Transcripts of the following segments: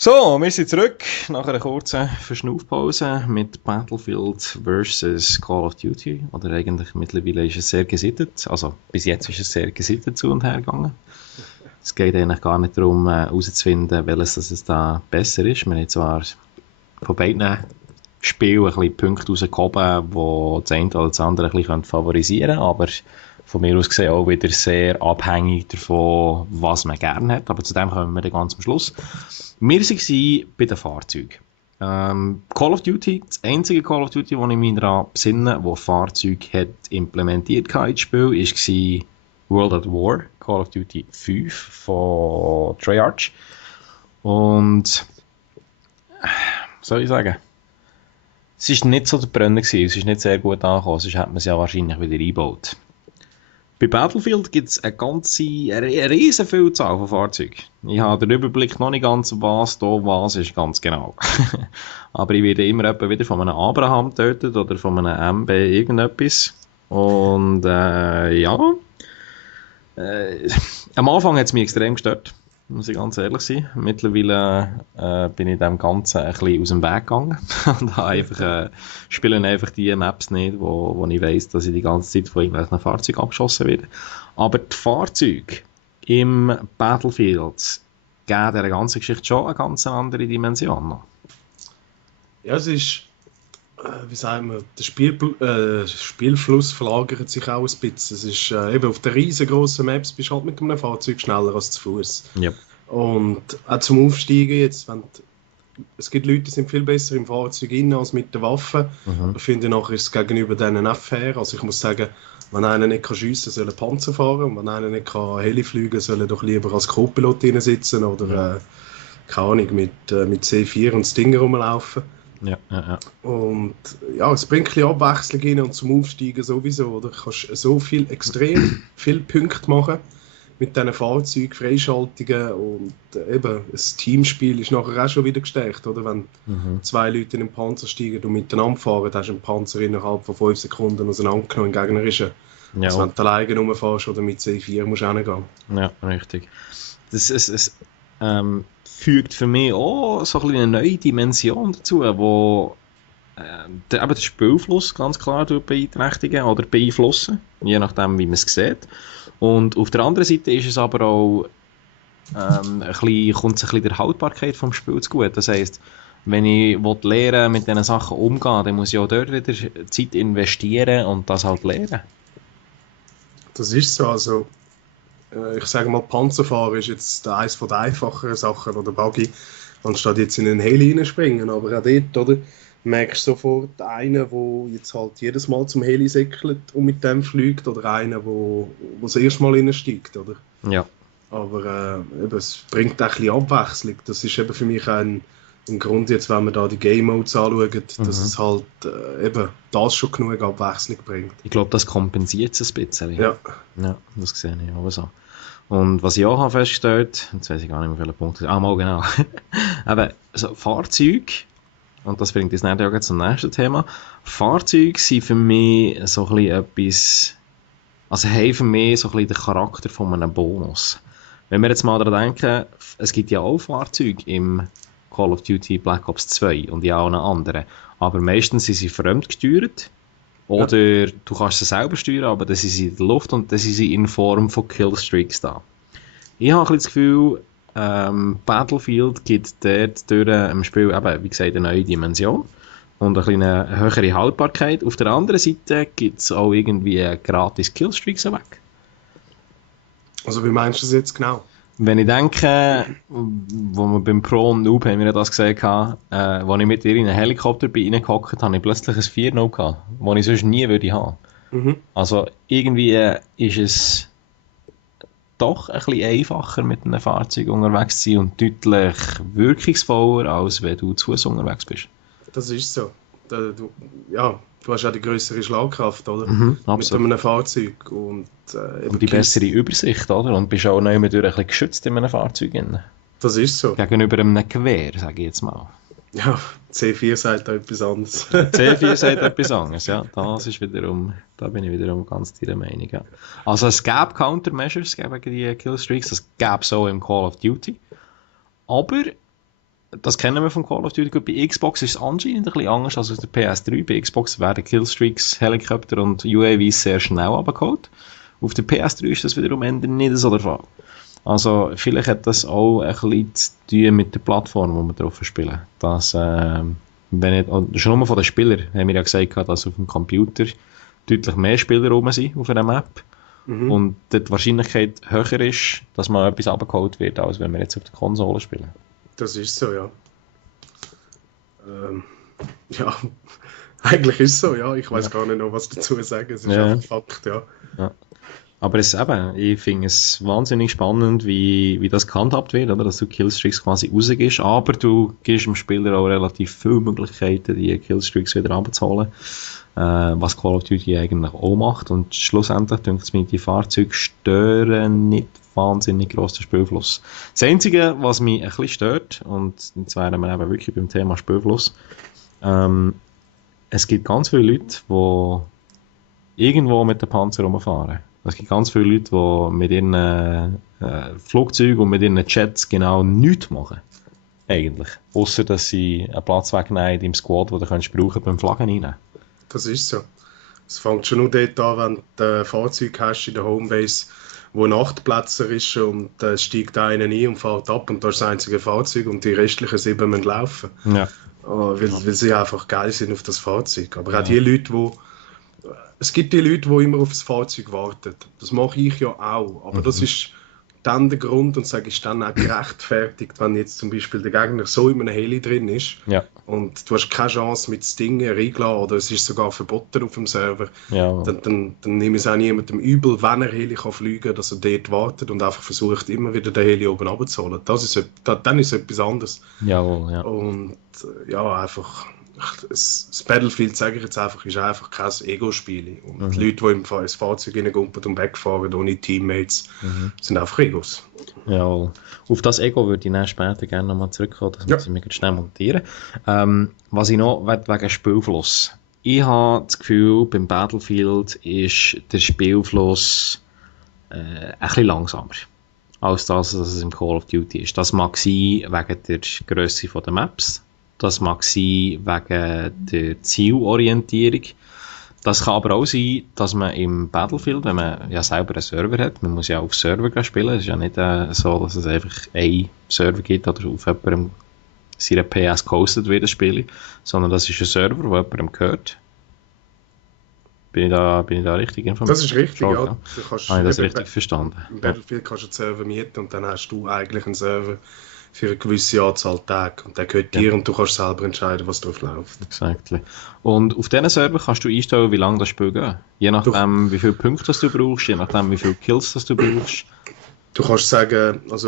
So, wir sind zurück nach einer kurzen Verschnaufpause mit Battlefield vs. Call of Duty. Oder eigentlich mittlerweile ist es sehr gesittet. Also bis jetzt ist es sehr gesittet zu und her gegangen. Es geht eigentlich gar nicht darum, herauszufinden, welches es da besser ist. Wir haben zwar von beiden Spielen ein bisschen Punkte rausgehoben, die das eine oder das andere ein bisschen favorisieren können, aber von mir aus gesehen auch wieder sehr abhängig davon, was man gerne hat. Aber zu dem kommen wir dann ganz am Schluss. Wir waren bei den Fahrzeugen. Call of Duty, das einzige Call of Duty, das ich mich daran besinne, das Fahrzeuge hat implementiert ins Spiel, war World at War, Call of Duty 5 von Treyarch. Und was soll ich sagen? Es war nicht so der Brenner, es ist nicht sehr gut angekommen, sonst hätte man es ja wahrscheinlich wieder eingebaut. Bei Battlefield gibt es eine riesen Vielzahl von Fahrzeugen. Ich habe den Überblick noch nicht ganz, was ist ganz genau. Aber ich werde immer wieder von einem Abraham getötet oder von einem MB irgendetwas. Und am Anfang hat es mich extrem gestört, muss ich ganz ehrlich sein. Mittlerweile bin ich dem Ganzen ein bisschen aus dem Weg gegangen und spiele einfach die Maps nicht, wo ich weiss, dass ich die ganze Zeit von irgendwelchen Fahrzeugen abgeschossen werde. Aber die Fahrzeuge im Battlefield geben dieser ganzen Geschichte schon eine ganz andere Dimension noch. Ja, es ist, wie sagen wir, der Spielfluss verlagert sich auch ein bisschen. Es ist eben auf den riesengroßen Maps bist du halt mit einem Fahrzeug schneller als zu Fuß. Ja. Und auch zum Aufsteigen jetzt, es gibt Leute, die sind viel besser im Fahrzeug rein als mit der Waffe. Ich finde, nachher ist es gegenüber denen auch fair. Also ich muss sagen, wenn einer nicht schiessen kann, soll er Panzer fahren. Und wenn einer nicht Heli fliegen kann, soll er doch lieber als Co-Pilot sitzen oder keine Ahnung, mit C4 und Stinger rumlaufen. Ja. Und ja, es bringt ein bisschen Abwechslung rein und zum Aufsteigen sowieso. Oder? Du kannst extrem viele Punkte machen mit diesen Fahrzeugen, Freischaltungen und eben, das Teamspiel ist nachher auch schon wieder gestärkt. Oder? Wenn zwei Leute in einen Panzer steigen und miteinander fahren, hast du einen Panzer innerhalb von 5 Sekunden auseinandergenommen, im gegnerischen. Ja. Also wenn du alleine rumfährst oder mit C4 musst du auch nicht gehen. Ja, richtig. Es fügt für mich auch so ein bisschen eine neue Dimension dazu, wo den Spielfluss ganz klar beeinträchtigen oder beeinflussen, je nachdem, wie man es sieht. Und auf der anderen Seite ist es aber auch kommt es ein bisschen der Haltbarkeit vom Spiel zu gut. Das heisst, wenn ich lernen mit diesen Sachen umgehen, dann muss ich auch dort wieder Zeit investieren und das halt lernen. Das ist so, also ich sage mal, Panzerfahren ist jetzt eines der einfacheren Sachen oder Buggy, anstatt jetzt in einen Heli reinspringen. Aber auch dort, oder, merkst du sofort einen, der jetzt halt jedes Mal zum Heli säckelt und mit dem fliegt, oder einen, der das erste Mal reinsteigt, oder? Ja. Aber eben, es bringt auch ein bisschen Abwechslung. Das ist eben für mich ein Grund, jetzt, wenn wir da die Game Modes anschauen, dass es halt eben das schon genug Abwechslung bringt. Ich glaube, das kompensiert es ein bisschen. Ja, das sehe ich auch so. Und was ich auch habe festgestellt, jetzt weiß ich gar nicht mehr, welche Punkte, mal genau, eben, so Fahrzeuge, und das bringt uns nachher auch zum nächsten Thema, Fahrzeuge sind für mich so ein bisschen etwas, also haben für mich so ein bisschen den Charakter von einem Bonus. Wenn wir jetzt mal daran denken, es gibt ja auch Fahrzeuge im Call of Duty Black Ops 2 und ja auch einen anderen, aber meistens sind sie fremdgesteuert. Oder du kannst sie selber steuern, aber dann sind sie in der Luft und dann sind sie in Form von Killstreaks da. Ich habe ein bisschen das Gefühl, Battlefield gibt dort durch im Spiel eben, wie gesagt, eine neue Dimension und eine höhere Haltbarkeit. Auf der anderen Seite gibt es auch irgendwie gratis Killstreaks weg. Also wie meinst du das jetzt genau? Wenn ich denke, wo wir beim Pro und Noob haben wir ja das gesehen, wo ich mit dir in einen Helikopter bin reingehockt, habe ich plötzlich ein 4-0 gehabt, das ich sonst nie würde haben. Also irgendwie ist es doch ein bisschen einfacher mit einem Fahrzeug unterwegs zu sein und deutlich wirkungsvoller, als wenn du zu Fuß unterwegs bist. Das ist so. Du hast auch die größere Schlagkraft, oder? Mit einem Fahrzeug. Und die bessere Übersicht, oder? Und bist auch noch durch ein bisschen geschützt in einem Fahrzeug. Das ist so. Gegenüber einem Gewehr, sage ich jetzt mal. Ja, C4 sagt da etwas anderes. C4 sagt etwas anderes, ja. Da bin ich wiederum ganz deiner Meinung, ja. Also es gäbe Countermeasures gegen die Killstreaks, das gäbe es auch im Call of Duty. Aber das kennen wir von Call of Duty. Bei Xbox ist es anscheinend ein bisschen anders als auf der PS3. Bei Xbox werden Killstreaks, Helikopter und UAVs sehr schnell abgeholt. Auf der PS3 ist das wiederum nicht so der Fall. Also vielleicht hat das auch ein bisschen zu tun mit der Plattform, wo wir drauf spielen. Dass, schon nur von den Spielern haben wir ja gesagt, dass auf dem Computer deutlich mehr Spieler rum sind auf einer Map. Und die Wahrscheinlichkeit höher ist, dass mal etwas abgeholt wird, als wenn wir jetzt auf der Konsole spielen. Das ist so, ja. Ja, eigentlich ist es so, ja. Ich weiß gar nicht noch, was dazu sagen. Es ist einfach Fakt, ja. Aber ich finde es wahnsinnig spannend, wie das gehandhabt wird, oder? Dass du Killstreaks quasi rausgehst, aber du gibst dem Spieler auch relativ viele Möglichkeiten, die Killstreaks wieder abzuholen. Was Call of Duty eigentlich auch macht. Und schlussendlich denke ich mir, die Fahrzeuge stören nicht wahnsinnig gross den Spielfluss. Das Einzige, was mich ein bisschen stört, und jetzt wären wir eben wirklich beim Thema Spielfluss, es gibt ganz viele Leute, die irgendwo mit dem Panzer rumfahren. Es gibt ganz viele Leute, die mit ihren Flugzeugen und mit ihren Jets genau nichts machen. Eigentlich. Ausser, dass sie einen Platz wegnehmen im Squad, den du brauchen beim Flaggen reinnehmen. Das ist so. Es fängt schon nur dort an, wenn du ein Fahrzeug hast in der Homebase, wo ein Achtplätzer ist und steigt einer ein und fährt ab und da ist das einzige Fahrzeug und die restlichen 7 müssen laufen. Ja. Weil sie einfach geil sind auf das Fahrzeug. Aber auch die Leute, es gibt die Leute, die immer auf das Fahrzeug warten. Das mache ich ja auch. Aber das ist dann der Grund und sage ich dann auch gerechtfertigt, wenn jetzt zum Beispiel der Gegner so in einem Heli drin ist und du hast keine Chance mit Stingen reinlassen oder es ist sogar verboten auf dem Server, dann nehme ich es auch niemandem übel, wenn er Heli kann fliegen kann, dass er dort wartet und einfach versucht, immer wieder den Heli oben runterzuholen. Dann ist es etwas anderes. Jawohl, ja. Und einfach... Das Battlefield, sage ich jetzt einfach, ist einfach kein Ego-Spiel. Und die Leute, die ins Fahrzeug reingumpen und wegfahren, ohne Teammates, sind einfach Egos. Ja, auf das Ego würde ich dann später gerne nochmal zurückkommen, das muss ich mir schnell montieren. Was ich noch wegen Spielfluss. Ich habe das Gefühl, beim Battlefield ist der Spielfluss ein bisschen langsamer als das, was es im Call of Duty ist. Das mag sein wegen der Grösse der Maps. Das mag sein wegen der Zielorientierung. Das kann aber auch sein, dass man im Battlefield, wenn man ja selber einen Server hat, man muss ja auf Server spielen, es ist ja nicht so, dass es einfach einen Server gibt oder auf jemandem seine PS gehostet wird, das Spiel, sondern das ist ein Server, der jemandem gehört. Bin ich da richtig informiert? Das ist richtig, ja. Du kannst habe ich das richtig verstanden? Im Battlefield kannst du einen Server mieten und dann hast du eigentlich einen Server für eine gewisse Anzahl Tage. Und der gehört dir und du kannst selber entscheiden, was drauf läuft. Exactly. Und auf diesen Server kannst du einstellen, wie lange das Spiel geht. Je nachdem, wie viele Punkte du brauchst, je nachdem, wie viele Kills du brauchst. Du kannst sagen, was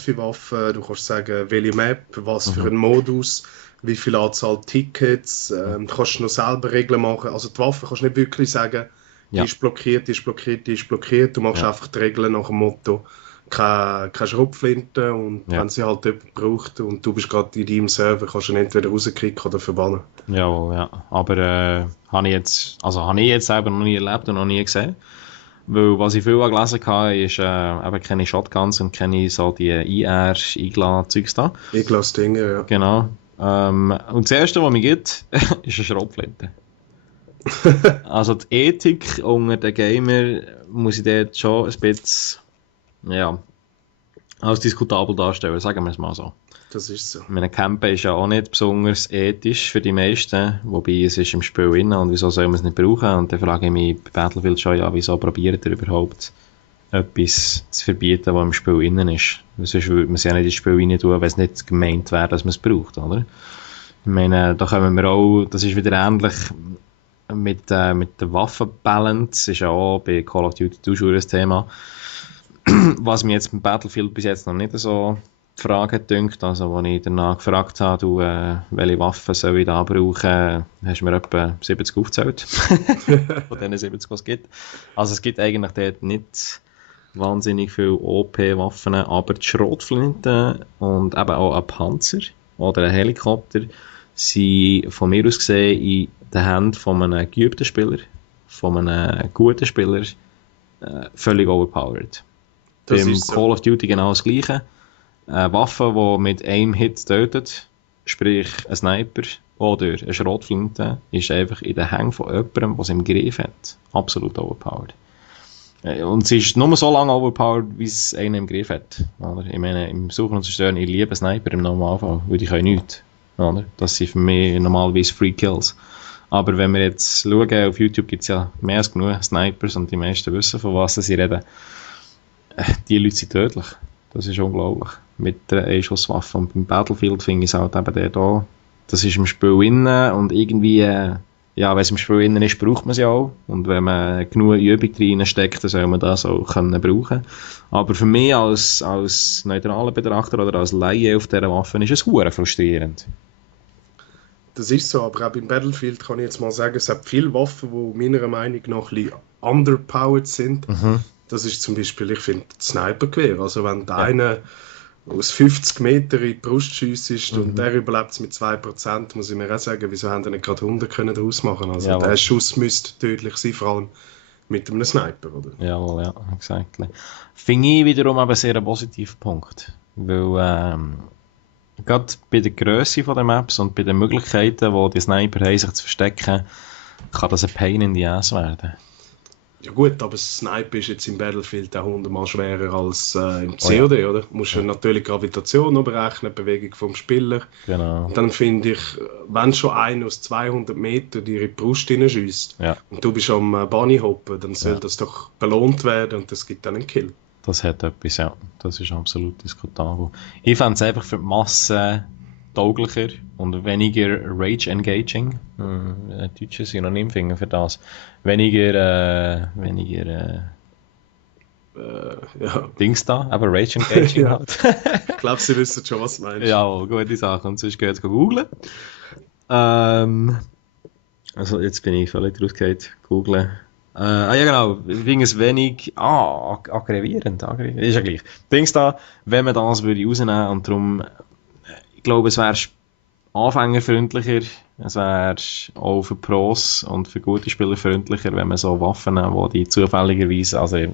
für Waffen, du kannst sagen, welche Map, was für einen Modus, wie viel Anzahl Tickets, du kannst noch selber Regeln machen. Also die Waffe kannst du nicht wirklich sagen, die ist blockiert, die ist blockiert, die ist blockiert. Du machst einfach die Regeln nach dem Motto, keine Schrotflinte und wenn sie halt jemand braucht und du bist gerade in deinem Server, kannst du ihn entweder rauskicken oder verbannen. Ja. Aber habe ich jetzt selber noch nie erlebt und noch nie gesehen. Weil was ich viel gelesen habe, ist eben keine Shotguns und keine so die IR-Igla-Zeugs da. Igla-Stinger, ja. Genau. Und das Erste, was mir gibt, ist eine Schrotflinte. Also die Ethik unter den Gamer muss ich dort schon ein bisschen als diskutabel darstellen, sagen wir es mal so. Das ist so. Meine Campen ist ja auch nicht besonders ethisch für die meisten, wobei es ist im Spiel drin und wieso soll man es nicht brauchen? Und dann frage ich mich bei Battlefield schon, wieso probiert ihr überhaupt etwas zu verbieten, was im Spiel drin ist? Sonst würde man es ja nicht ins Spiel rein tun, wenn es nicht gemeint wäre, dass man es braucht, oder? Ich meine, da kommen wir auch, das ist wieder ähnlich mit der Waffenbalance, ist ja auch bei Call of Duty durchaus ein Thema. Was mir jetzt beim Battlefield bis jetzt noch nicht so Frage dünkt, also als ich danach gefragt habe, welche Waffen soll ich da brauchen, hast du mir etwa 70 aufgezählt. Von diesen 70, was es gibt. Also es gibt eigentlich dort nicht wahnsinnig viele OP-Waffen, aber die Schrotflinten und eben auch ein Panzer oder ein Helikopter sind von mir aus gesehen in den Händen von einem geübten Spieler, von einem guten Spieler, völlig overpowered. Beim Call of Duty genau das Gleiche. Eine Waffe, die mit einem Hit tötet, sprich ein Sniper oder eine Schrotflinte, ist einfach in den Händen von jemandem, der es im Griff hat, absolut overpowered. Und sie ist nur so lange overpowered, wie es einer im Griff hat. Oder? Ich meine, im Suchen und Zerstören, ich liebe Sniper im Normalfall, weil die können nichts. Oder? Das sind für mich normalerweise Free Kills. Aber wenn wir jetzt schauen, auf YouTube gibt es ja mehr als genug Snipers und die meisten wissen, von was sie reden. Die Leute sind tödlich. Das ist unglaublich. Mit der Einschusswaffe. Und beim Battlefield finde ich es halt eben der da. Das ist im Spiel innen und irgendwie, ja, wenn es im Spiel innen ist, braucht man es ja auch. Und wenn man genug Übung reinsteckt, dann soll man das auch können brauchen. Aber für mich als neutraler Betrachter oder als Laie auf dieser Waffe ist es hure frustrierend. Das ist so, aber auch beim Battlefield kann ich jetzt mal sagen, es hat viele Waffen, die meiner Meinung nach ein bisschen underpowered sind. Das ist zum Beispiel, ich finde, das Snipergewehr. Also wenn der eine aus 50 Metern in die Brust schiesst und der überlebt es mit 2%, muss ich mir auch sagen, wieso haben die nicht gerade 100 können daraus machen? Also Jawohl. der Schuss müsste tödlich sein, vor allem mit einem Sniper, oder? Jawohl, ja, exactly. Finde ich wiederum aber sehr ein positiver Punkt. Weil, gerade bei der Grösse der Maps und bei den Möglichkeiten, die die Sniper haben, sich zu verstecken, kann das ein Pain in the ass werden. Ja gut, aber das Sniper ist jetzt im Battlefield auch 100-mal schwerer als im COD, oder? Du musst natürlich Gravitation noch berechnen, Bewegung vom Spieler. Genau. Und dann finde ich, wenn schon einer aus 200 Metern dir in die Brust hineinschiesst und du bist am Bunny hoppen, dann soll das doch belohnt werden und das gibt dann einen Kill. Das hat etwas, ja. Das ist absolut diskutabel. Ich fände es einfach für die Masse tauglicher und weniger Rage-Engaging. Deutsches Synonym finden für das. Weniger Dings da, aber Rage-Engaging Ja. halt. Ich glaube, sie wissen schon, was du meinst. Ja, gute Sache. Und sonst geht es googlen. Also jetzt bin ich völlig rausgehauen. Googlen. Ja genau, ich finde es wenig aggressivierend. Ist ja gleich. Dings da, wenn man das würde rausnehmen und darum, ich glaube, es wäre anfängerfreundlicher, es wäre auch für Pros und für gute Spieler freundlicher, wenn man so Waffen nimmt, die zufälligerweise, also in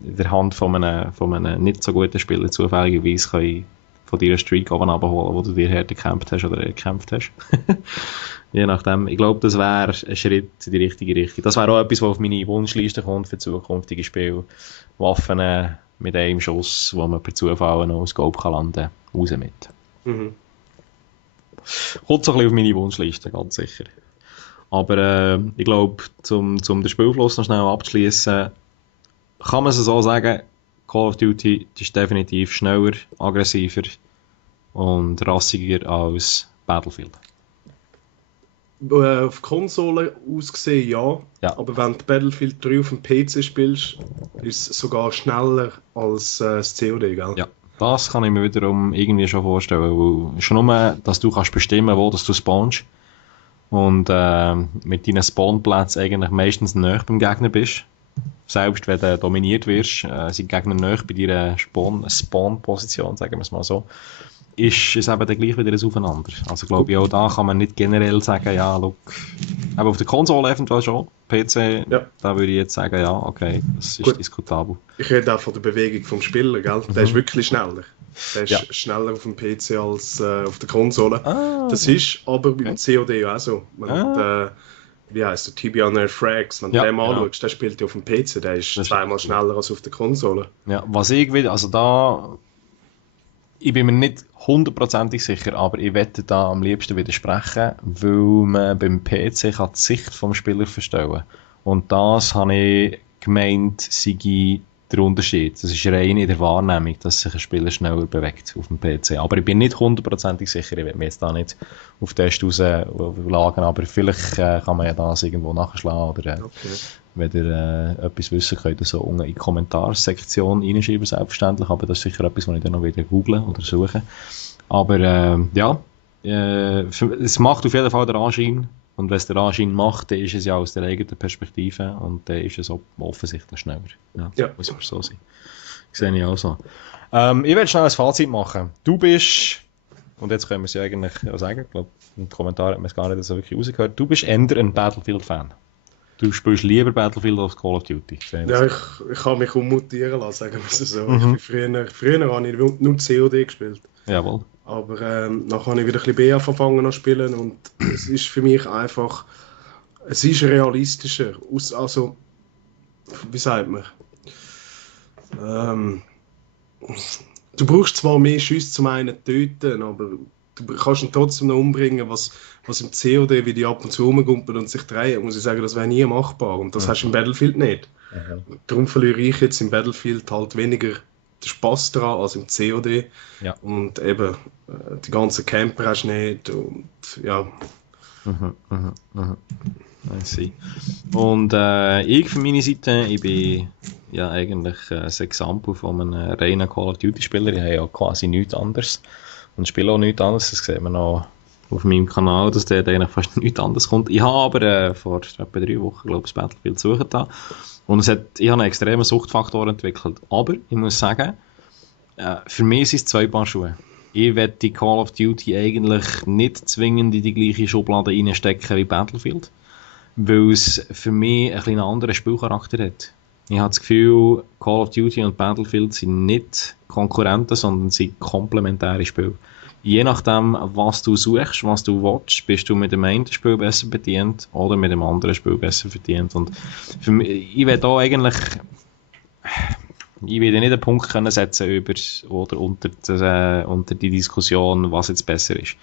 der Hand von einem nicht so guten Spieler zufälligerweise können von deiner Streak oben abholen, wo du dir härter gekämpft hast oder gekämpft hast. Je nachdem. Ich glaube, das wäre ein Schritt in die richtige Richtung. Das wäre auch etwas, was auf meine Wunschliste kommt für zukünftige Spiele. Waffen mit einem Schuss, wo man per Zufall noch aus Scope kann landen kann, raus mit. Kommt so ein bisschen auf meine Wunschliste, ganz sicher. Aber ich glaube, zum den Spielfluss noch schnell abzuschließen, kann man es so sagen, Call of Duty ist definitiv schneller, aggressiver und rassiger als Battlefield. Auf Konsole ausgesehen ja, aber wenn du Battlefield 3 auf dem PC spielst, ist es sogar schneller als das COD, gell? Ja, das kann ich mir wiederum irgendwie schon vorstellen, weil schon nur, dass du kannst bestimmen, wo dass du spawnst und mit deinen Spawnplätzen eigentlich meistens näher beim Gegner bist. Selbst wenn du dominiert wirst, sind Gegner näher bei deiner Spawn-Position, sagen wir es mal so, ist es eben dann gleich wieder ein Aufeinander. Also glaube ich, auch da kann man nicht generell sagen, ja, look, aber auf der Konsole eventuell schon, PC, da würde ich jetzt sagen, ja, okay, das ist diskutabel. Ich rede auch von der Bewegung vom Spieler, gell? Der ist wirklich schneller. Der ist schneller auf dem PC als auf der Konsole. Das ist aber beim COD auch so. Wie heisst der? TB on Air Frags, wenn du den mal anschaust, der spielt ja auf dem PC, der ist zweimal schneller als auf der Konsole. Ja, was ich will, also da, ich bin mir nicht 100% sicher, aber ich wette da am liebsten widersprechen, weil man beim PC kann die Sicht vom Spieler verstellen. Und das habe ich gemeint, sei der Unterschied. Das ist rein in der Wahrnehmung, dass sich ein Spieler schneller bewegt auf dem PC. Aber ich bin nicht 100% sicher, ich will mich jetzt da nicht auf Test rauslagen, aber vielleicht kann man ja das irgendwo nachschlagen oder wenn ihr etwas wissen könnt ihr so unten in die Kommentarsektion reinschreiben, selbstverständlich, aber das ist sicher etwas, was ich dann noch wieder googlen oder suchen. Aber es macht auf jeden Fall den Anschein. Und wenn es den Anschein macht, dann ist es ja aus der eigenen Perspektive und dann ist es offensichtlich schneller. Ja. Muss aber so sein. Das sehe ich auch so. Ich werde schnell ein Fazit machen. Du bist, und jetzt können wir es ja eigentlich sagen, ich glaube, im Kommentar hat man es gar nicht so wirklich rausgehört, du bist eher ein Battlefield-Fan. Du spielst lieber Battlefield als Call of Duty. Ja, ich kann mich ummutieren lassen, sagen wir es so. Früher habe ich nur COD gespielt. Jawohl. Aber dann habe ich wieder ein bisschen BA angefangen zu spielen und es ist für mich einfach, es ist realistischer. Also, wie sagt man? Du brauchst zwar mehr Schüsse zum einen töten, aber du kannst ihn trotzdem noch umbringen, was im COD, wie die ab und zu rumgumpeln und sich drehen, muss ich sagen, das wäre nie machbar. Und das hast du im Battlefield nicht. Darum verliere ich jetzt im Battlefield halt weniger den Spass daran als im COD. Ja. Und eben, die ganzen Camper hast du nicht. Und ja. I see. Und ich von meiner Seite, ich bin ja eigentlich ein Exempel von einem reinen Call of Duty Spieler. Ich habe ja quasi nichts anderes und spiele auch nichts anderes. Das sieht man auch auf meinem Kanal, dass der eigentlich fast nichts anderes kommt. Ich habe aber vor etwa 3 Wochen, glaube ich, das Battlefield suchen da. Und ich habe einen extremen Suchtfaktor entwickelt. Aber ich muss sagen, für mich sind es 2 Paar Schuhe. Ich werde die Call of Duty eigentlich nicht zwingend in die gleiche Schublade reinstecken wie Battlefield, weil es für mich einen anderen Spielcharakter hat. Ich habe das Gefühl, Call of Duty und Battlefield sind nicht Konkurrenten, sondern sind komplementäre Spiele. Je nachdem, was du suchst, was du willst, bist du mit dem einen Spiel besser bedient oder mit dem anderen Spiel besser bedient. Und für mich, ich werde da eigentlich... Ich werde nicht einen Punkt können setzen über oder unter die Diskussion, was jetzt besser ist.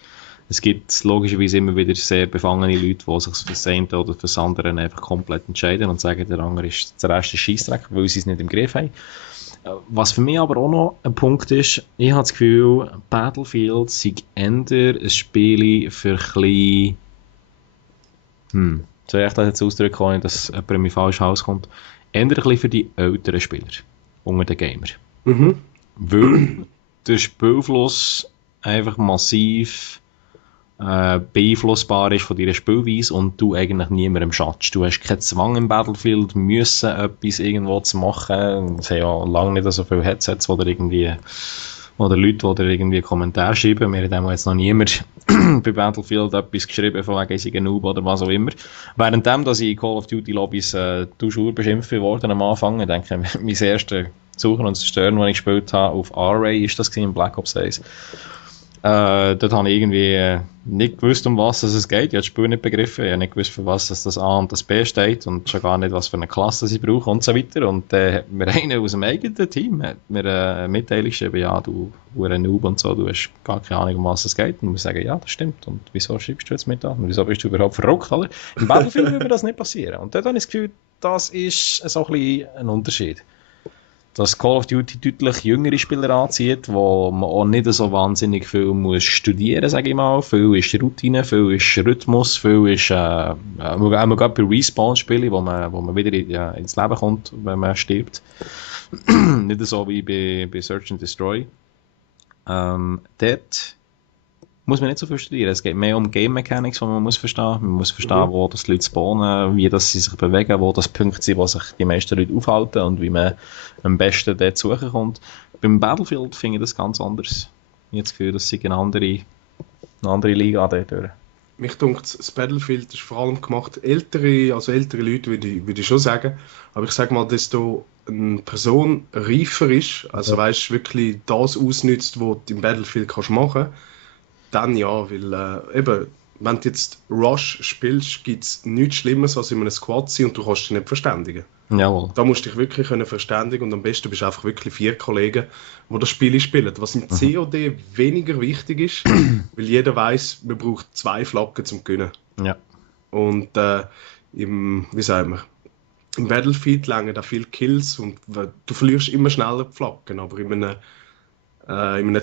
Es gibt logischerweise immer wieder sehr befangene Leute, die sich für das eine oder für das andere einfach komplett entscheiden und sagen, der andere ist der erste Scheissdreck, weil sie es nicht im Griff haben. Was für mich aber auch noch ein Punkt ist, ich habe das Gefühl, Battlefield sei eher ein Spiel für ein bisschen... Soll ich das jetzt ausdrücken, ohne dass jemand in mein falsches Haus kommt? Eher ein bisschen für die älteren Spieler unter den Gamer. Weil der Spielfluss einfach massiv beeinflussbar ist von deiner Spielweise und du eigentlich niemandem schadest. Du hast keinen Zwang im Battlefield, müssen etwas irgendwo zu machen. Es haben ja lange nicht so viele Headsets, oder Leute, die dir irgendwie Kommentare schreiben. Mir hat jetzt noch niemand bei Battlefield etwas geschrieben, von wegen ich sei ein Noob oder was auch immer. Währenddem, dass ich in Call of Duty Lobbys Duschur beschimpft worden am Anfang, ich denke, mein erstes Suchen und Zerstören, das ich gespielt habe, auf R-Ray ist das in Black Ops 1. Dort habe ich irgendwie nicht gewusst, um was es geht. Ich habe das Spiel nicht begriffen. Ich habe nicht gewusst, für was das A und das B steht und schon gar nicht, was für eine Klasse sie brauchen und so weiter. Und dann hat mir einer aus dem eigenen Team hat mir eine Mitteilung geschrieben, ja, du ein Noob und so, du hast gar keine Ahnung, um was es geht. Und ich sage, ja, das stimmt. Und wieso schreibst du jetzt mit an? Und wieso bist du überhaupt verrückt? Oder? Im Battlefield würde das nicht passieren. Und dort habe ich das Gefühl, das ist so ein bisschen ein Unterschied. Dass Call of Duty deutlich jüngere Spieler anzieht, wo man auch nicht so wahnsinnig viel muss studieren, sage ich mal. Viel ist Routine, viel ist Rhythmus, viel ist auch gerade bei Respawn-Spielen, wo man wieder ins Leben kommt, wenn man stirbt. Nicht so wie bei Search and Destroy. Dort muss man nicht so viel studieren. Es geht mehr um Game Mechanics, die man muss verstehen. Man muss verstehen, wo das Leute spawnen, wie das sie sich bewegen, wo das Punkte sind, wo sich die meisten Leute aufhalten und wie man am besten dort suchen kommt. Beim Battlefield finde ich das ganz anders. Ich habe das Gefühl, das ist eine andere Liga dort. Mich denkt, das Battlefield ist vor allem gemacht, ältere Leute würde ich schon sagen, aber ich sage mal, desto eine Person reifer ist, also weißt wirklich das ausnützt, was du im Battlefield kannst machen, dann ja, weil eben, wenn du jetzt Rush spielst, gibt es nichts Schlimmeres als in einem Squad sein und du kannst dich nicht verständigen. Jawohl. Da musst du dich wirklich verständigen und am besten bist du einfach wirklich 4 Kollegen, die das Spiel spielen. Was im COD weniger wichtig ist, weil jeder weiß, man braucht 2 Flaggen zum Gewinnen. Ja. Und im Battlefield lange da viele Kills und du verlierst immer schneller die Flaggen, aber in einem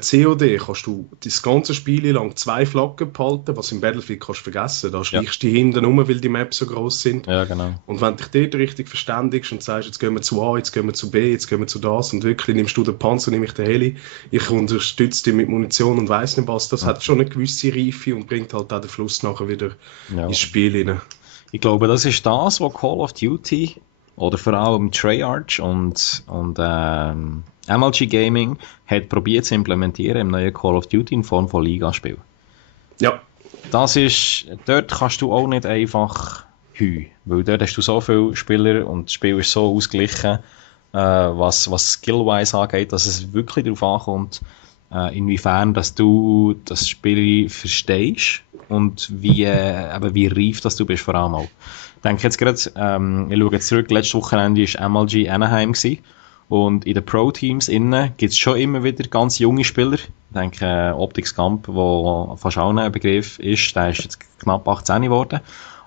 COD kannst du das ganze Spiel lang 2 Flaggen behalten, was im Battlefield kannst du vergessen. Da schleichst du hinten rum, weil die Maps so groß sind. Ja, genau. Und wenn du dich dort richtig verständigst und sagst, jetzt gehen wir zu A, jetzt gehen wir zu B, jetzt gehen wir zu das und wirklich nimmst du den Panzer, nehme ich den Heli, ich unterstütze dich mit Munition und weiss nicht was, das hat schon eine gewisse Reife und bringt halt auch den Fluss nachher wieder ins Spiel rein. Ich glaube, das ist das, was Call of Duty oder vor allem Treyarch und MLG Gaming hat probiert zu implementieren im neuen Call of Duty in Form von Ligaspiel. Ja. Dort kannst du auch nicht einfach Hü. Weil dort hast du so viele Spieler und das Spiel ist so ausgeglichen, was Skill-wise angeht, dass es wirklich darauf ankommt, inwiefern dass du das Spiel verstehst und wie reif dass du bist vor allem auch. Ich denke jetzt gerade, ich schaue jetzt zurück, letztes Wochenende war MLG Anaheim gewesen. Und in den Pro-Teams innen gibt es schon immer wieder ganz junge Spieler. Ich denke, Optics Camp, der fast auch ein Begriff ist, der ist jetzt knapp 18 geworden.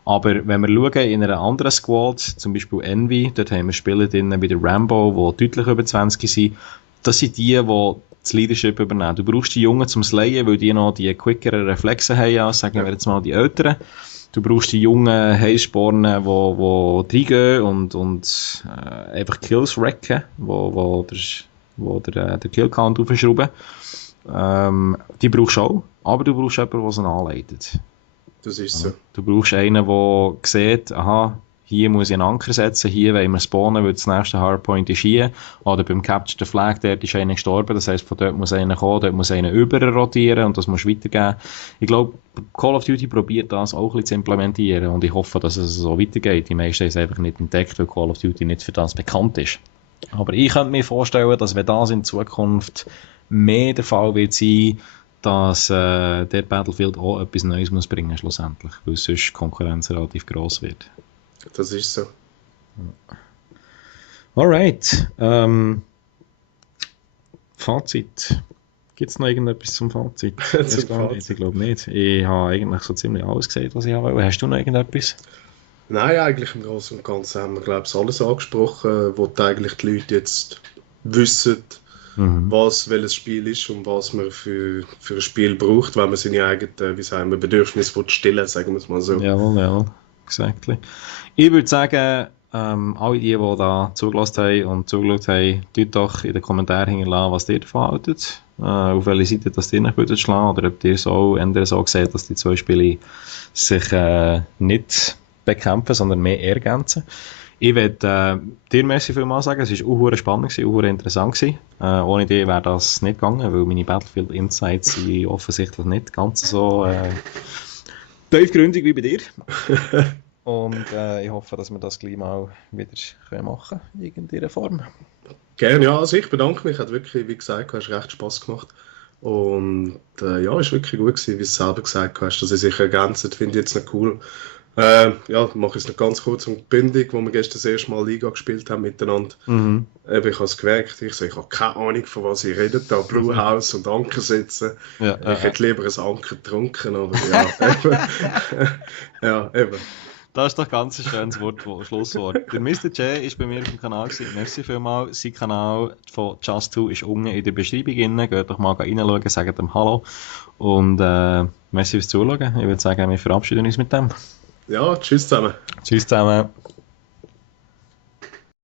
Aber wenn wir schauen in einer anderen Squad, zum Beispiel Envy, dort haben wir Spieler drin wie der Rambo, die deutlich über 20 sind. Das sind die das Leadership übernehmen. Du brauchst die Jungen zum Slayen, weil die noch die quickeren Reflexe haben, sagen wir jetzt mal die Älteren. Du brauchst die jungen Heißspornen, die reingehen und einfach Kills wrecken, wo der Killcount aufschrauben. Die brauchst du auch, aber du brauchst jemanden, der sie anleitet. Das ist so. Du brauchst einen, der sieht, aha, hier muss ich einen Anker setzen, hier wollen wir spawnen, weil das nächste Hardpoint ist hier. Oder beim Capture the Flag, dort ist einer gestorben, das heisst, von dort muss einer kommen, dort muss einer über rotieren und das muss weitergeben. Ich glaube, Call of Duty probiert das auch ein bisschen zu implementieren und ich hoffe, dass es so weitergeht. Die meisten haben es einfach nicht entdeckt, weil Call of Duty nicht für das bekannt ist. Aber ich könnte mir vorstellen, dass wenn das in Zukunft mehr der Fall wird sein, dass der Battlefield auch etwas Neues muss bringen schlussendlich, weil sonst die Konkurrenz relativ gross wird. Das ist so. Alright. Fazit. Gibt es noch irgendetwas zum Fazit? Ich glaube nicht. Ich habe eigentlich so ziemlich alles gesagt, was ich habe. Hast du noch irgendetwas? Nein, eigentlich im Großen und Ganzen haben wir, glaube ich, alles angesprochen, wo eigentlich die Leute jetzt wissen, welches Spiel ist und was man für ein Spiel braucht, wenn man seine eigenen, Bedürfnisse stillen, sagen wir es mal so. Ja, exactly. Ich würde sagen, alle die da zugelassen haben und zugeschaut haben, tut doch in den Kommentaren hinterlassen, was ihr davon haltet. Auf welche Seite das ihr nicht würdet schlagen oder ob ihr so seht, dass die zwei Spiele sich nicht bekämpfen, sondern mehr ergänzen. Ich würde dir merci vielmals sagen, es war auch spannend, auch interessant gewesen. Ohne dich wäre das nicht gegangen, weil meine Battlefield Insights sind offensichtlich nicht ganz so tiefgründig wie bei dir. Und ich hoffe, dass wir das gleich mal wieder machen können, in irgendeiner Form. Gerne, ja, also ich bedanke mich, hat wirklich, wie gesagt, du hast recht Spass gemacht. Und ja, es war wirklich gut gewesen, wie du selber gesagt hast, dass sie sich ergänzen, finde ich jetzt noch cool. Ja, mache ich es noch ganz kurz um die Bindung, wo wir gestern das erste Mal Liga gespielt haben miteinander. Eben, ich habe es gemerkt, ich habe keine Ahnung, von was ich rede, da Brewhouse und Anker sitzen. Ja, ich hätte lieber ein Anker getrunken, aber ja, eben. Ja, eben. Das ist doch ganz ein schönes Schlusswort. Der Mr. J war bei mir auf dem Kanal gewesen. Merci vielmals. Sein Kanal von Just2 ist unten in der Beschreibung drin. Geht doch mal reinschauen, sagt ihm Hallo. Und merci fürs Zuschauen. Ich würde sagen, wir verabschieden uns mit dem. Ja, tschüss zusammen. Tschüss zusammen.